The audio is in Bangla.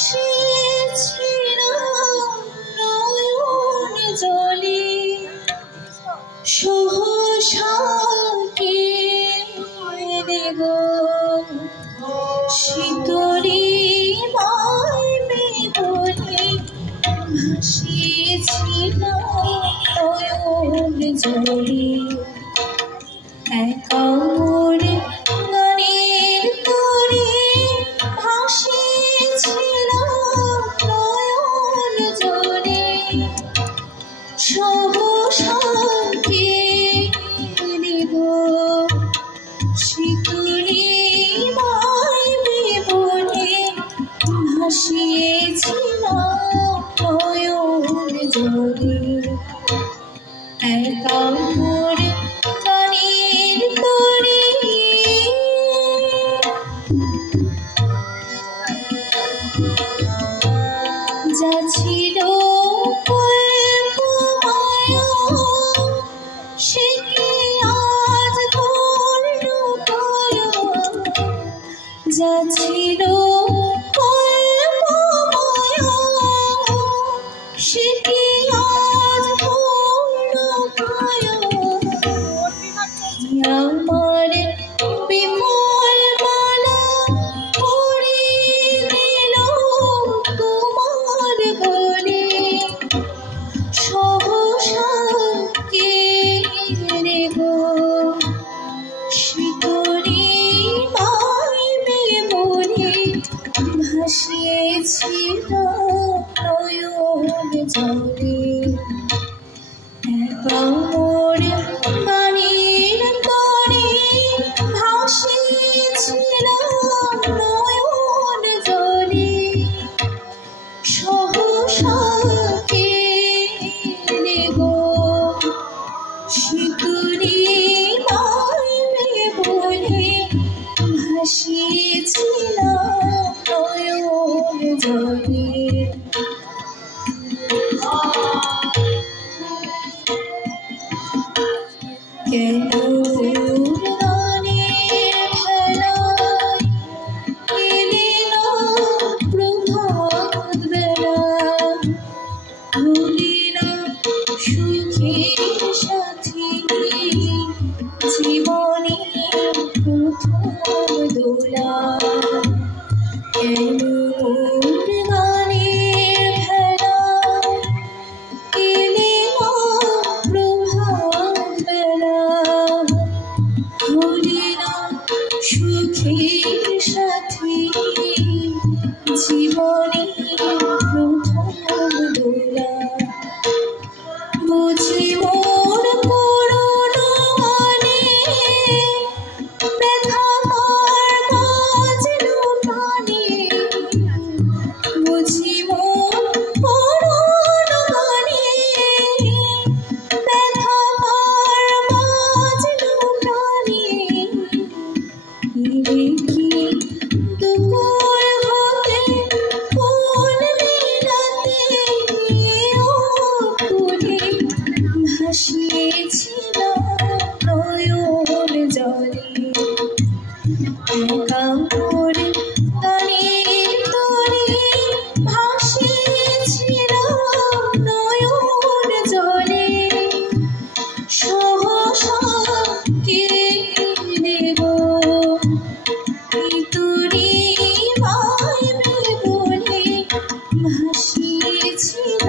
ভাসিয়েছিল নয়ন জলে সহসা কেঁদে গো শীতলী মাইবে বলে ভাসিয়েছিল নয়ন জলে একা মোরে গানের তরে ভাসিয়েছিল নয়ন জলে সহসা কেঁদে গো শীতলী মাইবে বলে ভাসিয়েছিল নয়ন জলে একা মোরে গানের তরে যা ছিল কল্পমায়া সে কি আজ পূর্ণ কায়া যা ছিল কল্পমায়া সে কি আজ পূর্ণ কায়া আমার বিমল মালা পরিয়ে দিল তোমার গলে সহসা কেঁদে গো শীতলী মাইবে বলে ভাসিয়েছিল নয়ন জলে একা মোরে গানের তরে ভাসিয়েছিল নয়ন জলে সহসা কেঁদে গো শীতলী মাইবে বলে ভাসিয়েছিল নয়ন জলে কেন গানের ভেলায় এলে না প্রভাত বেলা ভুলি না সুখের সাথী জীবনের প্রথম দোলা কেন গানের ভেলায় এলে না প্রভাত বেলা ভুলি না সুখের সাথী জীবনের প্রথম দোলা বুঝি মোর পুরনো গানে ব্যথা কার বাজলো প্রাণে বুঝি মোর পুরনো গানে ব্যথা কার বাজলো প্রাণে দেখি দুপুর হতে কোন বিলাতে ও ফুলে ভাসিয়েছিল নয়ন জলে একা মোরে গানের তরে ভাসিয়েছিল নয়ন জলে সহসা কেঁদে গো শীতলী মাইবে বলে ভাসিয়েছিল